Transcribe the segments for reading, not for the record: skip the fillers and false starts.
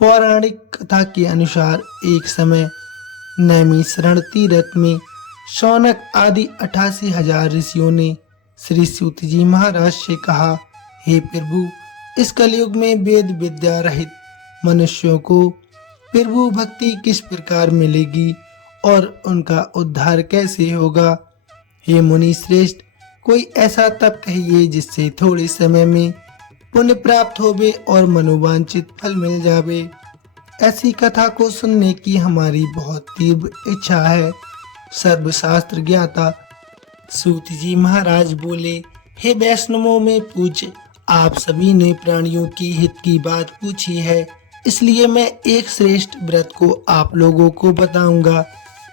पौराणिक कथा के अनुसार एक समय नैमिषारण्य तीर्थ में शौनक आदि 88,000 ऋषियों ने श्री सूत जी महाराज से कहा, हे प्रभु, इस कलयुग में वेद विद्या रहित मनुष्यों को प्रभु भक्ति किस प्रकार मिलेगी और उनका उद्धार कैसे होगा। हे मुनि श्रेष्ठ, कोई ऐसा तप कहिए जिससे थोड़े समय में पुण्य प्राप्त होवे और मनोवांछित फल मिल जावे। ऐसी कथा को सुनने की हमारी बहुत तीव्र इच्छा है। सर्वशास्त्र ज्ञाता सूत जी महाराज बोले, हे वैष्णवों में पूज्य, आप सभी ने प्राणियों की हित की बात पूछी है, इसलिए मैं एक श्रेष्ठ व्रत को आप लोगों को बताऊंगा,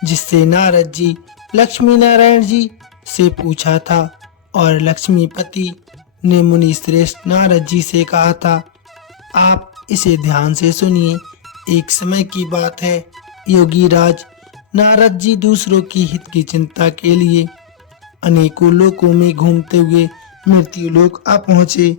जिससे नारद जी लक्ष्मी नारायण जी से पूछा था और लक्ष्मीपति ने मुनि श्रेष्ठ नारद जी से कहा था। आप इसे ध्यान से सुनिए। एक समय की बात है, योगी राज नारद जी दूसरों की हित की चिंता के लिए अनेकों लोकों में घूमते हुए मृत्यु लोक आ पहुँचे।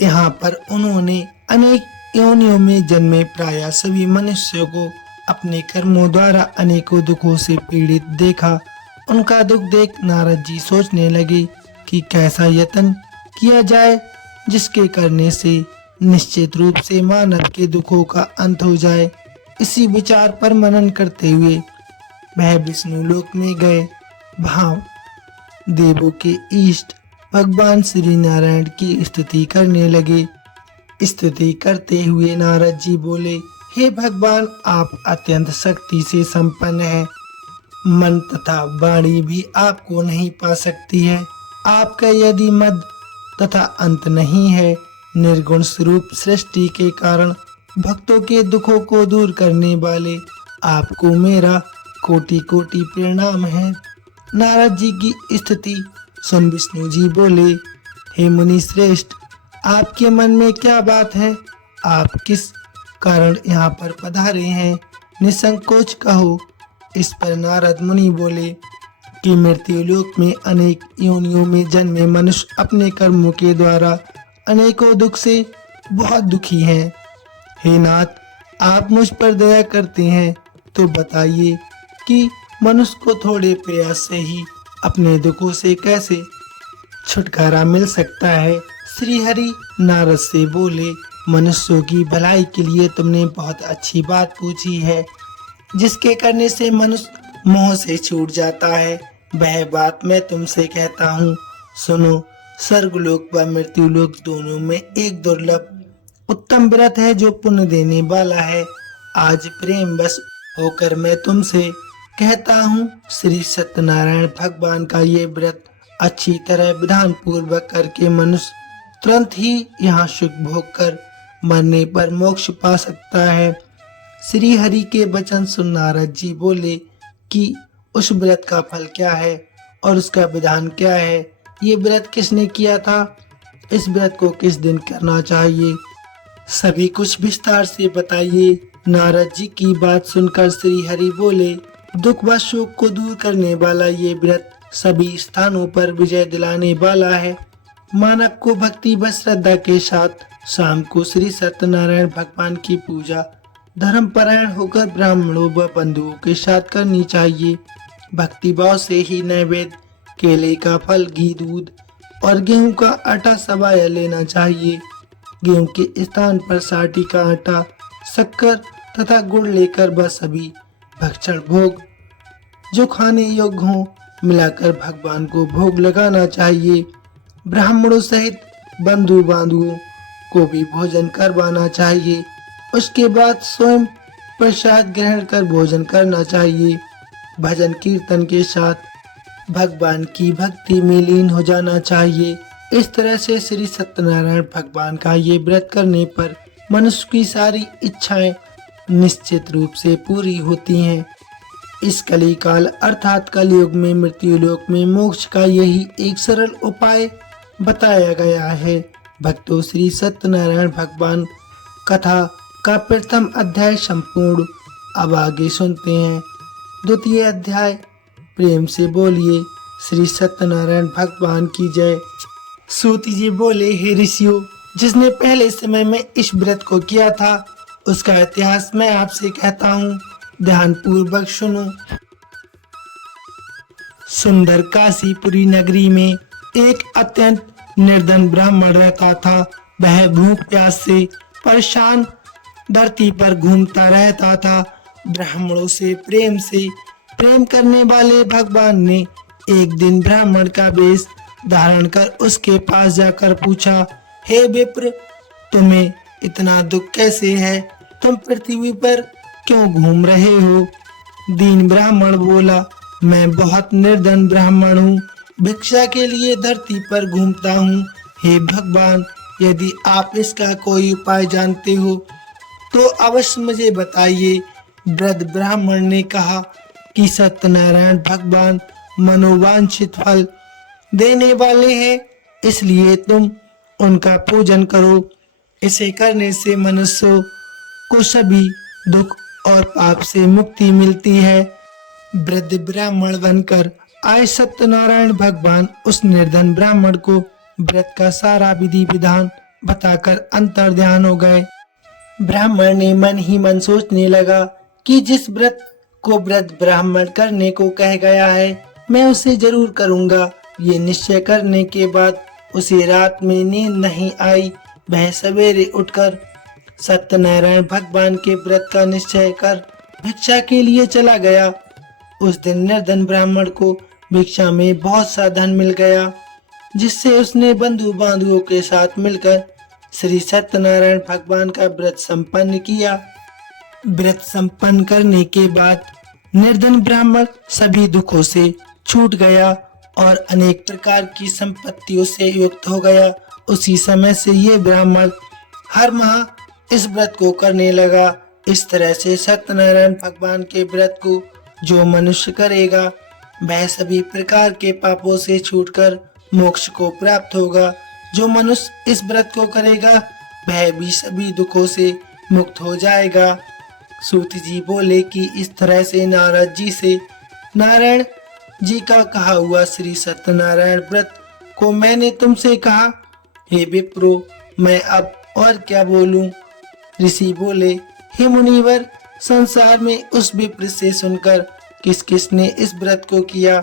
यहाँ पर उन्होंने अनेक योनियों में जन्मे प्राय सभी मनुष्यों को अपने कर्मों द्वारा अनेकों दुखों से पीड़ित देखा। उनका दुख देख नारद जी सोचने लगे कि कैसा यत्न किया जाए जिसके करने से निश्चित रूप से मानव के दुखों का अंत हो जाए। इसी विचार पर मनन करते हुए वह विष्णु लोक में गए। वहाँ देवों के इष्ट भगवान श्री नारायण की स्तुति करने लगे। स्तुति करते हुए नारद जी बोले, हे भगवान, आप अत्यंत शक्ति से संपन्न हैं। मन तथा वाणी भी आपको नहीं पा सकती है। आपका यदि मद तथा अंत नहीं है। निर्गुण स्वरूप सृष्टि के कारण भक्तों के दुखों को दूर करने वाले आपको मेरा कोटि कोटि प्रणाम है। नारद जी की स्थिति सुन विष्णु जी बोले, हे मुनि श्रेष्ठ, आपके मन में क्या बात है? आप किस कारण यहाँ पर पधारे हैं? निसंकोच कहो। इस पर नारद मुनि बोले कि मृत्यु लोक में अनेक योनियों में जन्मे मनुष्य अपने कर्मों के द्वारा अनेकों दुख से बहुत दुखी हैं। हे नाथ, आप मुझ पर दया करते हैं तो बताइए कि मनुष्य को थोड़े प्रयास से ही अपने दुखों से कैसे छुटकारा मिल सकता है। श्री हरि नारद से बोले, मनुष्यों की भलाई के लिए तुमने बहुत अच्छी बात पूछी है, जिसके करने से मनुष्य मोह से छूट जाता है। वह बात मैं तुमसे कहता हूँ, सुनो। स्वर्गलोक व मृत्युलोक दोनों में एक दुर्लभ उत्तम व्रत है जो पुण्य देने वाला है। आज प्रेम बस होकर मैं तुमसे कहता हूँ, श्री सत्यनारायण भगवान का ये व्रत अच्छी तरह विधान पूर्वक करके मनुष्य तुरंत ही यहाँ सुख भोग कर मरने पर मोक्ष पा सकता है। श्री हरि के वचन सुन नारद जी बोले कि उस व्रत का फल क्या है और उसका विधान क्या है? ये व्रत किसने किया था? इस व्रत को किस दिन करना चाहिए? सभी कुछ विस्तार से बताइए। नारद जी की बात सुनकर श्री हरि बोले, दुख व शोक को दूर करने वाला ये व्रत सभी स्थानों पर विजय दिलाने वाला है। मानव को भक्ति व श्रद्धा के साथ शाम को श्री सत्यनारायण भगवान की पूजा धर्म परायण होकर ब्राह्मणों व बंधुओं के साथ करनी चाहिए। भक्ति भाव से ही नैवेद्य, केले का फल, घी, दूध और गेहूं का आटा सवाया लेना चाहिए। गेहूं के स्थान पर साठी का आटा, शक्कर तथा गुड़ लेकर वह सभी भक्षण भोग जो खाने योग्य हों मिलाकर भगवान को भोग लगाना चाहिए। ब्राह्मणों सहित बंधु बांधुओं को भी भोजन करवाना चाहिए। उसके बाद स्वयं प्रसाद ग्रहण कर भोजन करना चाहिए। भजन कीर्तन के साथ भगवान की भक्ति में लीन हो जाना चाहिए। इस तरह से श्री सत्यनारायण भगवान का ये व्रत करने पर मनुष्य की सारी इच्छाएं निश्चित रूप से पूरी होती हैं। इस कली काल अर्थात कलयुग में मृत्यु लोक में मोक्ष का यही एक सरल उपाय बताया गया है। भक्तों, श्री सत्यनारायण भगवान कथा का प्रथम अध्याय संपूर्ण। अब आगे सुनते हैं द्वितीय अध्याय। प्रेम से बोलिए श्री सत्यनारायण भगवान की जय। सूत जी बोले, हे ऋषियों, जिसने पहले समय में इस व्रत को किया था उसका इतिहास मैं आपसे कहता हूँ, ध्यान पूर्वक सुनो। सुंदर काशीपुरी नगरी में एक अत्यंत निर्धन ब्राह्मण रहता था। वह भूख प्यास से परेशान धरती पर घूमता रहता था। ब्राह्मणों से प्रेम करने वाले भगवान ने एक दिन ब्राह्मण का वेश धारण कर उसके पास जाकर पूछा, हे विप्र, तुम्हें इतना दुख कैसे है? तुम पृथ्वी पर क्यों घूम रहे हो? दीन ब्राह्मण बोला, मैं बहुत निर्धन ब्राह्मण हूँ, भिक्षा के लिए धरती पर घूमता हूँ। हे भगवान, यदि आप इसका कोई उपाय जानते हो तो अवश्य मुझे बताइए। वृद्ध ब्राह्मण ने कहा कि सत्यनारायण भगवान मनोवांछित फल देने वाले हैं, इसलिए तुम उनका पूजन करो। इसे करने से मनुष्यों को सभी दुख और पाप से मुक्ति मिलती है। वृद्ध ब्राह्मण बनकर आए सत्यनारायण भगवान उस निर्धन ब्राह्मण को व्रत का सारा विधि विधान बताकर अंतर्ध्यान हो गए। ब्राह्मण ने मन ही मन सोचने लगा कि जिस व्रत को वृद्ध ब्राह्मण करने को कह गया है, मैं उसे जरूर करूंगा। ये निश्चय करने के बाद उसे रात में नींद नहीं आई। वह सवेरे उठकर सत्यनारायण भगवान के व्रत का निश्चय कर भिक्षा के लिए चला गया। उस दिन निर्धन ब्राह्मण को भिक्षा में बहुत सा धन मिल गया, जिससे उसने बंधु बांधुओं के साथ मिलकर श्री सत्यनारायण भगवान का व्रत संपन्न किया। व्रत संपन्न करने के बाद निर्धन ब्राह्मण सभी दुखों से छूट गया और अनेक प्रकार की संपत्तियों से युक्त हो गया। उसी समय से ये ब्राह्मण हर माह इस व्रत को करने लगा। इस तरह से सत्यनारायण भगवान के व्रत को जो मनुष्य करेगा, वह सभी प्रकार के पापों से छूटकर मोक्ष को प्राप्त होगा। जो मनुष्य इस व्रत को करेगा, वह भी सभी दुखों से मुक्त हो जाएगा। सूत जी बोले कि इस तरह से नारद जी से नारायण जी का कहा हुआ श्री सत्यनारायण व्रत को मैंने तुमसे कहा। हे विप्रो, मैं अब और क्या बोलूं? ऋषि बोले, हे मुनिवर, संसार में उस विप्र से सुनकर किस किस ने इस व्रत को किया,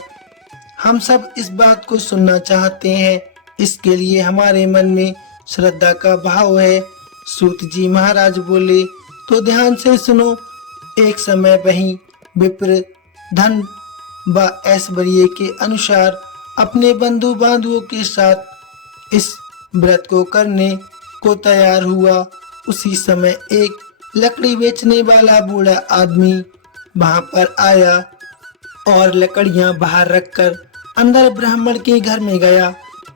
हम सब इस बात को सुनना चाहते हैं। इसके लिए हमारे मन में श्रद्धा का भाव है। सूत जी महाराज बोले, तो ध्यान से सुनो। एक समय वही विप्र धन व ऐश्वर्य के अनुसार अपने बंधु बांधुओं के साथ इस व्रत को करने को तैयार हुआ। उसी समय एक लकड़ी बेचने वाला बूढ़ा आदमी वहां पर आया और लकड़ियां बाहर रखकर अंदर ब्राह्मण के घर में गया।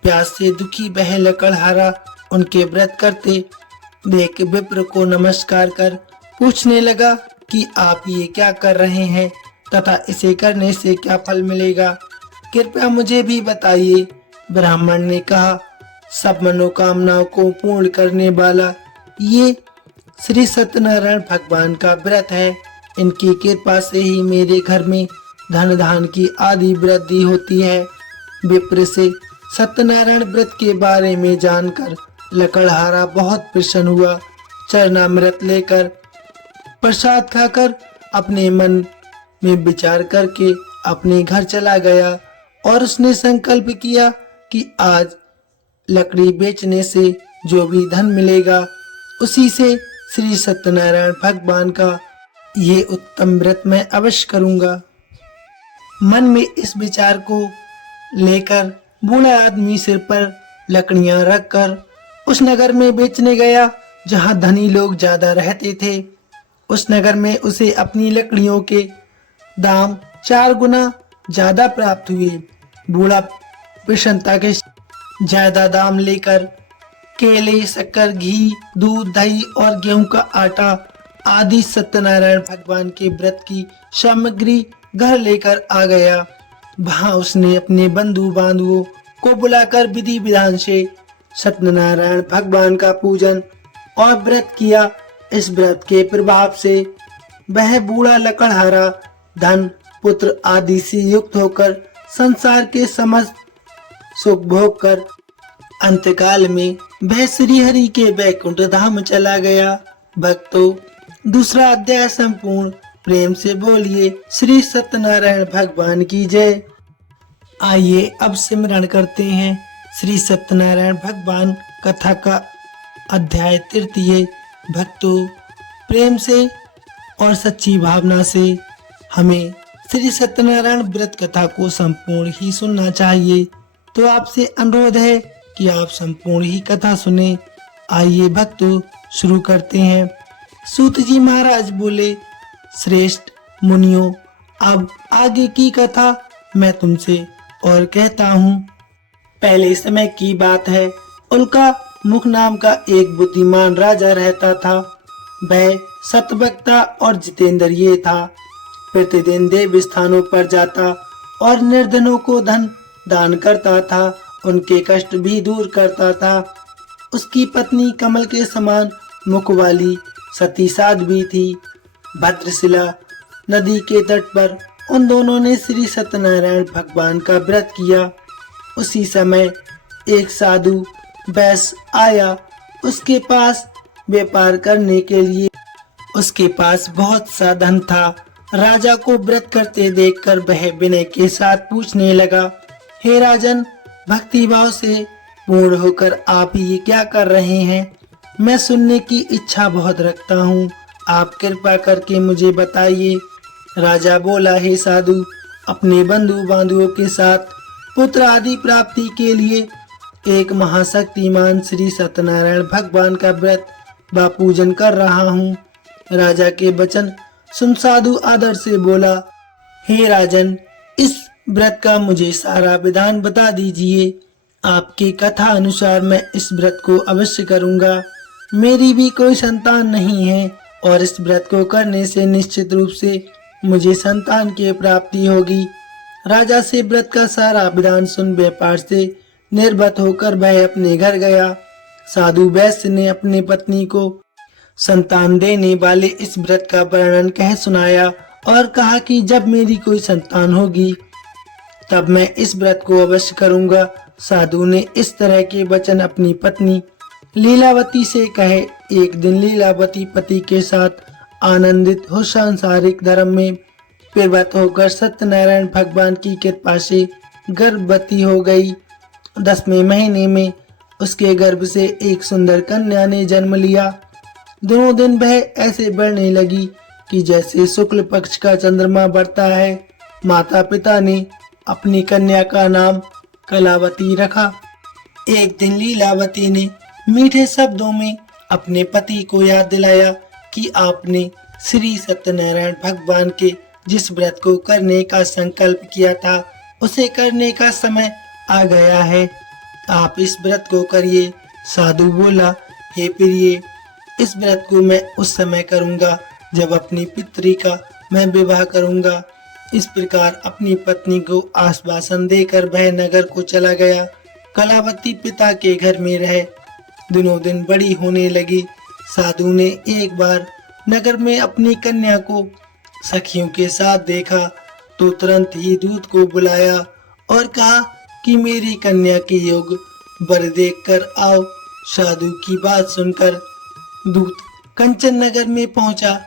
प्यास से दुखी वह लकड़हारा उनके व्रत करते देख विप्र को नमस्कार कर पूछने लगा कि आप ये क्या कर रहे हैं तथा इसे करने से क्या फल मिलेगा, कृपया मुझे भी बताइए। ब्राह्मण ने कहा, सब मनोकामनाओं को पूर्ण करने वाला ये श्री सत्यनारायण भगवान का व्रत है। इनकी कृपा से ही मेरे घर में धन धान की आदि वृद्धि होती है। विप्र से सत्यनारायण व्रत के बारे में जानकर लकड़हारा बहुत प्रसन्न हुआ। चरणामृत लेकर प्रसाद खाकर अपने मन में विचार करके अपने घर चला गया और उसने संकल्प किया कि आज लकड़ी बेचने से जो भी धन मिलेगा उसी से श्री सत्यनारायण भगवान का ये उत्तम व्रत मैं अवश्य करूंगा। मन में इस विचार को लेकर बूढ़ा आदमी सिर पर लकड़ियां रखकर उस नगर में बेचने गया जहां धनी लोग ज्यादा रहते थे। उस नगर में उसे अपनी लकड़ियों के दाम 4 गुना ज्यादा प्राप्त हुए। बूढ़ा प्रसन्नता के ज्यादा दाम लेकर केले, शक्कर, घी, दूध, दही और गेहूं का आटा आदि सत्यनारायण भगवान के व्रत की सामग्री घर लेकर आ गया। वहां उसने अपने बंधु बांधुओं को बुलाकर विधि विधान से सत्यनारायण भगवान का पूजन और व्रत किया। इस व्रत के प्रभाव से वह बूढ़ा लकड़हारा धन, पुत्र आदि से युक्त होकर संसार के समस्त सुख भोग कर अंतकाल में वह श्री हरि के वैकुंठ धाम चला गया। भक्तों, दूसरा अध्याय संपूर्ण प्रेम से बोलिए श्री सत्यनारायण भगवान की जय। आइए अब सिमरण करते हैं श्री सत्यनारायण भगवान कथा का अध्याय तृतीय। भक्तों, प्रेम से और सच्ची भावना से हमें श्री सत्यनारायण व्रत कथा को संपूर्ण ही सुनना चाहिए। तो आपसे अनुरोध है कि आप संपूर्ण ही कथा सुने। आइए भक्तों, शुरू करते हैं। सूत जी महाराज बोले, श्रेष्ठ मुनियों, अब आगे की कथा मैं तुमसे और कहता हूँ। पहले समय की बात है, उल्का मुख नाम का एक बुद्धिमान राजा रहता था। वह सतवक्ता और जितेंद्रिय था। प्रतिदिन देव स्थानों पर जाता और निर्धनों को धन दान करता था, उनके कष्ट भी दूर करता था। उसकी पत्नी कमल के समान मुख वाली सती साध्वी थी। भद्रशिला नदी के तट पर उन दोनों ने श्री सत्यनारायण भगवान का व्रत किया। उसी समय एक साधु वैश्य आया उसके पास व्यापार करने के लिए। उसके पास बहुत सा धन था। राजा को व्रत करते देखकर वह विनय के साथ पूछने लगा, हे राजन, भक्ति भाव से पूर्ण होकर आप ये क्या कर रहे हैं? मैं सुनने की इच्छा बहुत रखता हूँ, आप कृपा करके मुझे बताइए। राजा बोला, हे साधु, अपने बंधु बांधवों के साथ पुत्र आदि प्राप्ति के लिए एक महाशक्तिमान श्री सत्यनारायण भगवान का व्रत व पूजन कर रहा हूँ। राजा के वचन सुन साधु आदर से बोला, हे राजन, इस व्रत का मुझे सारा विधान बता दीजिए। आपकी कथा अनुसार मैं इस व्रत को अवश्य करूँगा। मेरी भी कोई संतान नहीं है और इस व्रत को करने से निश्चित रूप से मुझे संतान की प्राप्ति होगी। राजा से व्रत का सारा विधान सुन व्यापार से निर्भत होकर वह अपने घर गया। साधु वैश्य ने अपनी पत्नी को संतान देने वाले इस व्रत का वर्णन कह सुनाया और कहा कि जब मेरी कोई संतान होगी तब मैं इस व्रत को अवश्य करूंगा। साधु ने इस तरह के वचन अपनी पत्नी लीलावती से कहे। एक दिन लीलावती पति के साथ आनंदित हो सांसारिक धर्म में प्रवृत्त होकर सत्यनारायण भगवान की कृपा से गर्भवती हो गई। 10वें महीने में उसके गर्भ से एक सुंदर कन्या ने जन्म लिया। दिनों दिन वह ऐसे बढ़ने लगी कि जैसे शुक्ल पक्ष का चंद्रमा बढ़ता है। माता पिता ने अपनी कन्या का नाम कलावती रखा। एक दिन लीलावती ने मीठे शब्दों में अपने पति को याद दिलाया कि आपने श्री सत्यनारायण भगवान के जिस व्रत को करने का संकल्प किया था उसे करने का समय आ गया है। आप इस व्रत को करिए। साधु बोला, हे प्रिय, इस व्रत को मैं उस समय करूंगा जब अपनी पुत्री का मैं विवाह करूंगा। इस प्रकार अपनी पत्नी को आश्वासन देकर वह नगर को चला गया। कलावती पिता के घर में रहे। दिनों दिन बड़ी होने लगी। साधु ने एक बार नगर में अपनी कन्या को सखियों के साथ देखा तो तुरंत ही दूत को बुलाया और कहा कि मेरी कन्या के योग वर देखकर आओ। साधु की बात सुनकर दूत कंचन नगर में पहुंचा।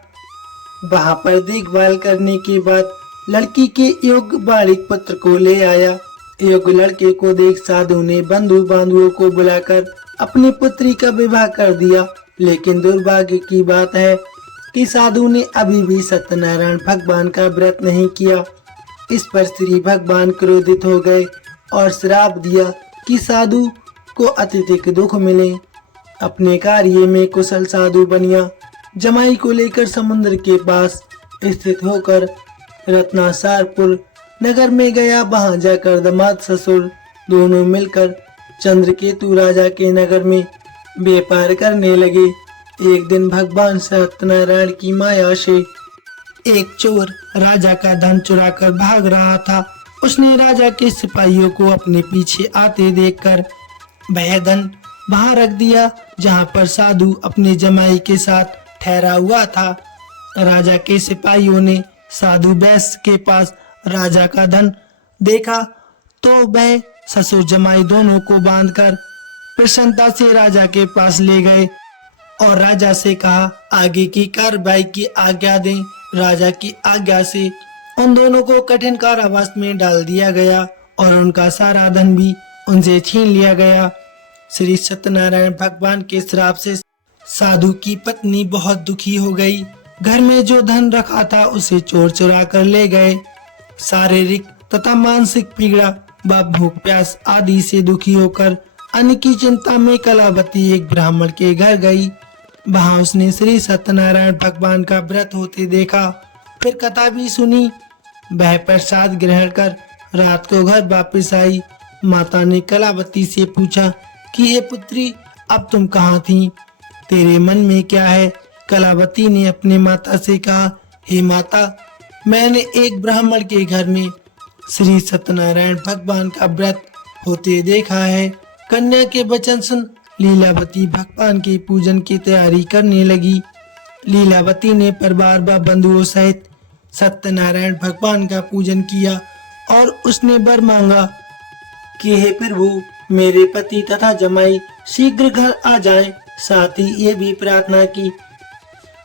वहां पर देखभाल करने के बाद लड़की के योग्य बालिक पुत्र को ले आया। योग्य लड़के को देख साधु ने बंधु बांधवों को बुलाकर अपनी पुत्री का विवाह कर दिया। लेकिन दुर्भाग्य की बात है कि साधु ने अभी भी सत्यनारायण भगवान का व्रत नहीं किया। इस पर श्री भगवान क्रोधित हो गए और श्राप दिया कि साधु को अत्यधिक दुख मिले। अपने कार्य में कुशल साधु बनिया जमाई को लेकर समुद्र के पास स्थित होकर रत्नासारपुर नगर में गया। वहां जाकर दामाद ससुर दोनों मिलकर चंद्रकेतु राजा के नगर में व्यापार करने लगे। एक दिन भगवान सत्यनारायण की माया से एक चोर राजा का धन चुराकर भाग रहा था। उसने राजा के सिपाहियों को अपने पीछे आते देखकर वह धन वहां रख दिया जहां पर साधु अपने जमाई के साथ ठहरा हुआ था। राजा के सिपाहियों ने साधु वैश्य के पास राजा का धन देखा तो वह ससुर जमाई दोनों को बांधकर प्रसन्नता से राजा के पास ले गए। और राजा से कहा आगे की कार्रवाई की आज्ञा दें। राजा की आज्ञा से उन दोनों को कठिन कारावास में डाल दिया गया और उनका सारा धन भी उनसे छीन लिया गया। श्री सत्यनारायण भगवान के श्राप से साधु की पत्नी बहुत दुखी हो गई। घर में जो धन रखा था उसे चोर चुरा कर ले गए। शारीरिक तथा मानसिक पीड़ा व भूख प्यास आदि से दुखी होकर अन्न की चिंता में कलावती एक ब्राह्मण के घर गई। वहां उसने श्री सत्यनारायण भगवान का व्रत होते देखा, फिर कथा भी सुनी। वह प्रसाद ग्रहण कर रात को घर वापस आई। माता ने कलावती से पूछा कि हे पुत्री, अब तुम कहाँ थी? तेरे मन में क्या है? कलावती ने अपने माता से कहा, हे माता, मैंने एक ब्राह्मण के घर में श्री सत्यनारायण भगवान का व्रत होते देखा है। कन्या के वचन सुन लीलावती भगवान के पूजन की तैयारी करने लगी। लीलावती ने परिवार व बंधुओं सहित सत्यनारायण भगवान का पूजन किया और उसने वर मांगा कि हे प्रभु, मेरे पति तथा जमाई शीघ्र घर आ जाएं। साथ ही ये भी प्रार्थना की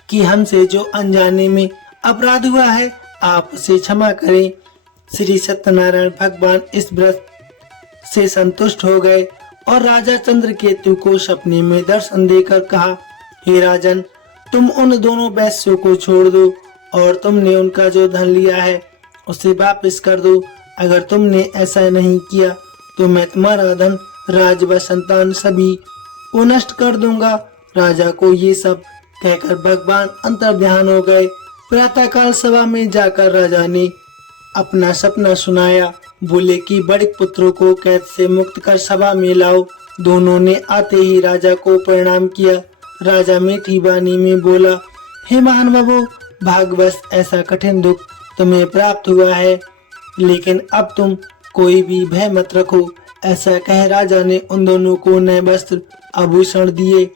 कि हमसे जो अनजाने में अपराध हुआ है आप उसे क्षमा करें। श्री सत्यनारायण भगवान इस व्रत से संतुष्ट हो गए और राजा चंद्रकेतु को सपने में दर्शन देकर कहा, हे राजन, तुम उन दोनों वैश्यों को छोड़ दो और तुमने उनका जो धन लिया है उसे वापस कर दो। अगर तुमने ऐसा नहीं किया तो मैं तुम्हारा धन, राज व संतान सभी को नष्ट कर दूंगा। राजा को ये सब कहकर भगवान अंतर्ध्यान हो गए। प्रातःकाल सभा में जाकर राजा ने अपना सपना सुनाया। बोले कि बड़े पुत्रों को कैद से मुक्त कर सभा में लाओ। दोनों ने आते ही राजा को प्रणाम किया। राजा मीठी वाणी में बोला, हे महानुभावों, भाग्यवश ऐसा कठिन दुख तुम्हें प्राप्त हुआ है, लेकिन अब तुम कोई भी भय मत रखो। ऐसा कह राजा ने उन दोनों को नए वस्त्र आभूषण दिए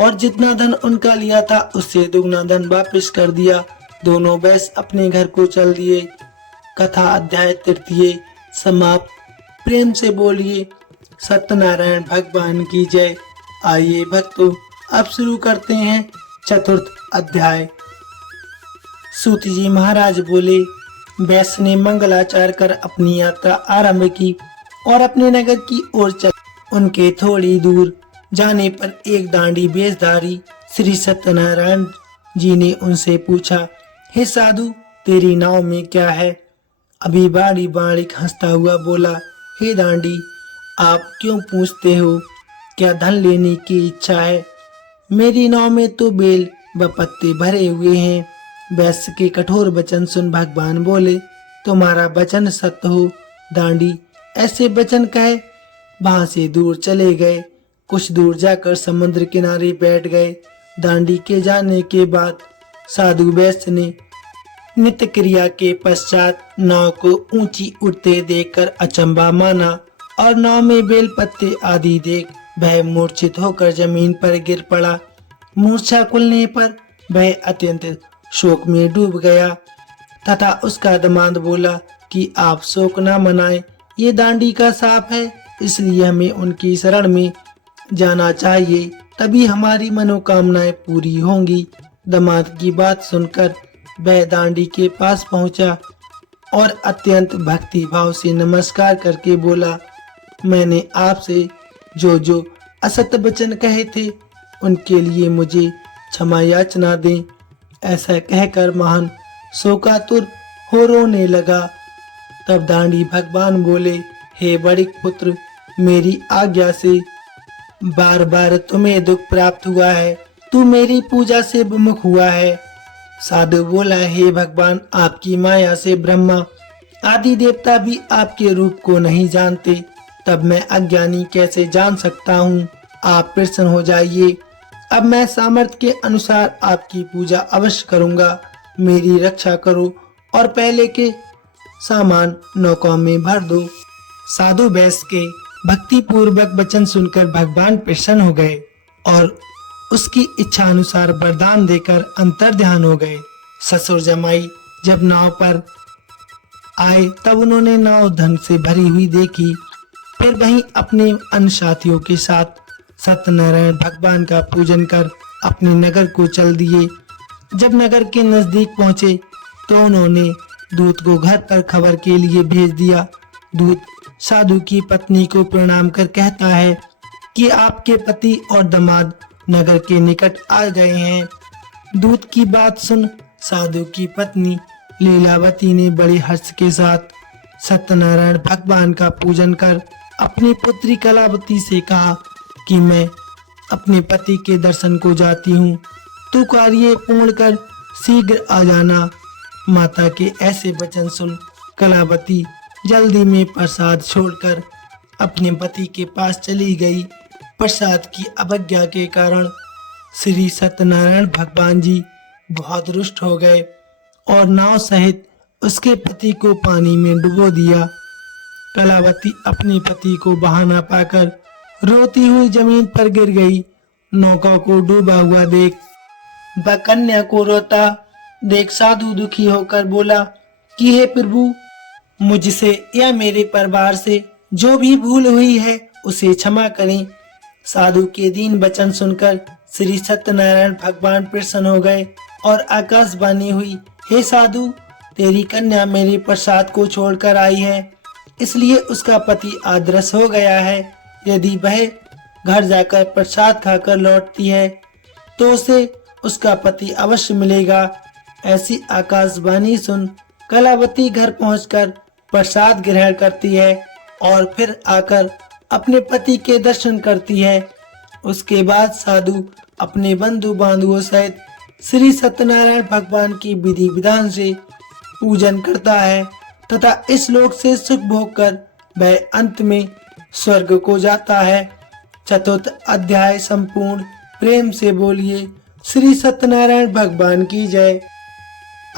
और जितना धन उनका लिया था उससे दुगना धन वापस कर दिया। दोनों वैश्य अपने घर को चल दिए। कथा अध्याय तृतीय समाप्त। प्रेम से बोलिए सत्यनारायण भगवान की जय। आइए भक्तों, अब शुरू करते हैं चतुर्थ अध्याय। सूत जी महाराज बोले, वैश्य ने मंगलाचार कर अपनी यात्रा आरंभ की और अपने नगर की ओर चल। उनके थोड़ी दूर जाने पर एक दांडी वेशधारी श्री सत्यनारायण जी ने उनसे पूछा, हे साधु, तेरी नाव में क्या है? अभी बाड़ी बाड़िक हंसता हुआ बोला, हे दांडी, आप क्यों पूछते हो? क्या धन लेने की इच्छा है? मेरी नाव में तो बेल व पत्ते भरे हुए हैं। वैश्य के कठोर वचन सुन भगवान बोले, तुम्हारा वचन सत्य हो। दांडी ऐसे वचन कहे वहां से दूर चले गए। कुछ दूर जाकर समुद्र किनारे बैठ गए। दांडी के जाने के बाद साधु वैश्य ने नित्य क्रिया के पश्चात नाव को ऊंची उड़ते देखकर अचंभा माना और नाव में बेल पत्ते आदि देख वह मूर्छित होकर जमीन पर गिर पड़ा। मूर्छा खुलने पर वह अत्यंत शोक में डूब गया तथा उसका दामाद बोला कि आप शोक न मनाएं, ये दांडी का शाप है, इसलिए हमें उनकी शरण में जाना चाहिए, तभी हमारी मनोकामनाएं पूरी होंगी। दामाद की बात सुनकर वह दांडी के पास पहुंचा और अत्यंत भक्ति भाव से नमस्कार करके बोला, मैंने आपसे जो जो असत्य वचन कहे थे उनके लिए मुझे क्षमा याचना दें। ऐसा कहकर महान शोकातुर हो रोने लगा। तब दांडी भगवान बोले, हे बड़े पुत्र, मेरी आज्ञा से बार बार तुम्हें दुख प्राप्त हुआ है, तू मेरी पूजा से विमुख हुआ है। साधु बोला, हे भगवान, आपकी माया से ब्रह्मा आदि देवता भी आपके रूप को नहीं जानते, तब मैं अज्ञानी कैसे जान सकता हूँ? आप प्रसन्न हो जाइए, अब मैं सामर्थ्य के अनुसार आपकी पूजा अवश्य करूँगा। मेरी रक्षा करो और पहले के सामान नौका में भर दो। साधु वैश्य के भक्ति पूर्वक वचन सुनकर भगवान प्रसन्न हो गए और उसकी इच्छा अनुसार वरदान देकर अंतर्ध्यान हो गए। ससुर जमाई जब नाव पर आए तब उन्होंने नाव धन से भरी हुई देखी। फिर वहीं अपने अन्य साथियों के साथ सत्यनारायण भगवान का पूजन कर अपने नगर को चल दिए। जब नगर के नजदीक पहुंचे तो उन्होंने दूत को घर पर खबर के लिए भेज दिया। दूत साधु की पत्नी को प्रणाम कर कहता है कि आपके पति और दामाद नगर के निकट आ गए हैं। दूत की बात सुन साधु की पत्नी लीलावती ने बड़े हर्ष के साथ सत्यनारायण भगवान का पूजन कर अपनी पुत्री कलावती से कहा कि मैं अपने पति के दर्शन को जाती हूँ, तू कार्य पूर्ण कर शीघ्र आ जाना। माता के ऐसे वचन सुन कलावती जल्दी में प्रसाद छोड़कर अपने पति के पास चली गई। प्रसाद की अवज्ञा के कारण श्री सत्यनारायण भगवान जी बहुत रुष्ट हो गए और नाव सहित उसके पति को पानी में डुबो दिया। कलावती अपने पति को बहाना पाकर रोती हुई जमीन पर गिर गई। नौका को डूबा हुआ देख वह कन्या को रोता देख साधु दुखी होकर बोला कि हे प्रभु, मुझसे या मेरे परिवार से जो भी भूल हुई है उसे क्षमा करें। साधु के दीन वचन सुनकर श्री सत्यनारायण भगवान प्रसन्न हो गए और आकाशवाणी हुई, हे साधु, तेरी कन्या मेरे प्रसाद को छोड़कर आई है, इसलिए उसका पति अदृश्य हो गया है। यदि वह घर जाकर प्रसाद खाकर लौटती है तो उसे उसका पति अवश्य मिलेगा। ऐसी आकाशवाणी सुन कलावती घर पहुंचकर प्रसाद ग्रहण करती है और फिर आकर अपने पति के दर्शन करती है। उसके बाद साधु अपने बंधु बांधवों सहित श्री सत्यनारायण भगवान की विधि विधान से पूजन करता है तथा इस लोक से सुख भोग कर वह अंत में स्वर्ग को जाता है। चतुर्थ अध्याय संपूर्ण। प्रेम से बोलिए श्री सत्यनारायण भगवान की जय।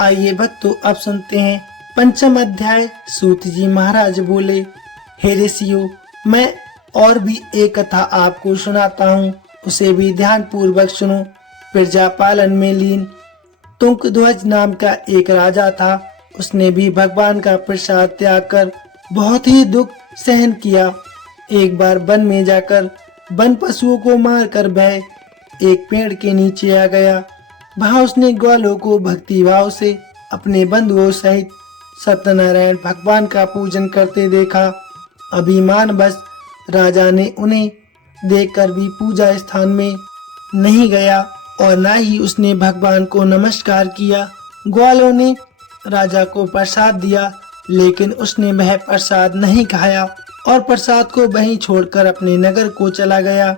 आइए भक्तों, अब सुनते हैं पंचम अध्याय। सूत जी महाराज बोले, हे ऋषियों, मैं और भी एक कथा आपको सुनाता हूँ, उसे भी ध्यान पूर्वक सुनो। प्रजा पालन में लीन तुंगध्वज नाम का एक राजा था। उसने भी भगवान का प्रसाद त्याग कर बहुत ही दुख सहन किया। एक बार वन में जाकर वन पशुओं को मारकर वह एक पेड़ के नीचे आ गया। वहां उसने ग्वालों को भक्ति भाव से अपने बंधुओं सहित सत्यनारायण भगवान का पूजन करते देखा। अभिमानवश राजा ने उन्हें देखकर भी पूजा स्थान में नहीं गया और न ही उसने भगवान को नमस्कार किया। ग्वालों ने राजा को प्रसाद दिया, लेकिन उसने वह प्रसाद नहीं खाया और प्रसाद को वहीं छोड़कर अपने नगर को चला गया।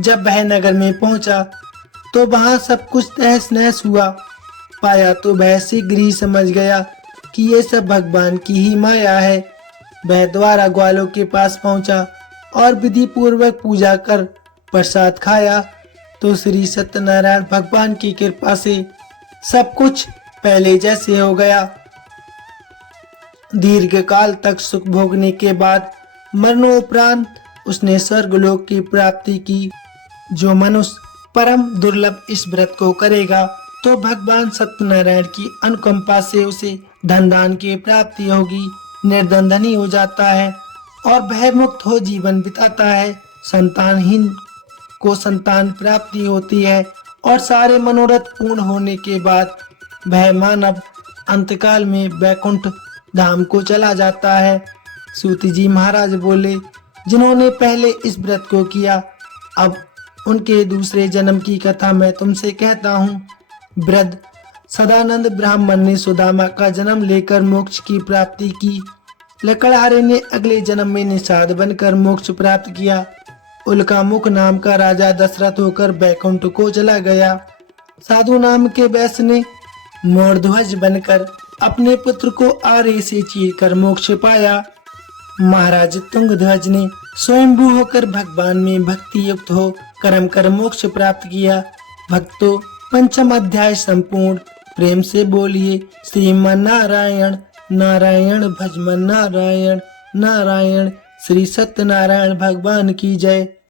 जब वह नगर में पहुंचा तो वहां सब कुछ तहस नहस हुआ। पाया तो वह शीघ्र ही समझ गया कि ये सब भगवान की ही माया है। वह द्वारा ग्वालों के पास पहुंचा और विधि पूर्वक पूजा कर प्रसाद खाया तो श्री सत्यनारायण भगवान की कृपा से सब कुछ पहले जैसे हो गया। दीर्घ काल तक सुख भोगने के बाद मरणोपरांत उसने स्वर्गलोक की प्राप्ति की। जो मनुष्य परम दुर्लभ इस व्रत को करेगा तो भगवान सत्यनारायण की अनुकंपा से उसे धन दान की प्राप्ति होगी। निर्धन धनी हो जाता है और भय मुक्त हो जीवन बिताता है। संतानहीन को संतान प्राप्ति होती है और सारे मनोरथ पूर्ण होने के बाद वह मानव अंतकाल में वैकुंठ धाम को चला जाता है। सूत जी महाराज बोले, जिन्होंने पहले इस व्रत को किया, अब उनके दूसरे जन्म की कथा मैं तुमसे कहता हूँ। वृद्ध सदानंद ब्राह्मण ने सुदामा का जन्म लेकर मोक्ष की प्राप्ति की। लकड़हारे ने अगले जन्म में निषाद बनकर मोक्ष प्राप्त किया। उल्कामुख नाम का राजा दशरथ होकर बैकुंठ को चला गया। साधु नाम के वैश्य ने मोरध्वज बनकर अपने पुत्र को आरे से चीरकर मोक्ष पाया। महाराज तुंगध्वज ने स्वयंभू होकर भगवान में भक्ति युक्त हो कर्म कर मोक्ष प्राप्त किया। भक्तों, पंचम अध्याय संपूर्ण। प्रेम से बोलिए श्रीमन नारायण नारायण भजमन नारायण नारायण। श्री सत्यनारायण भगवान की जय।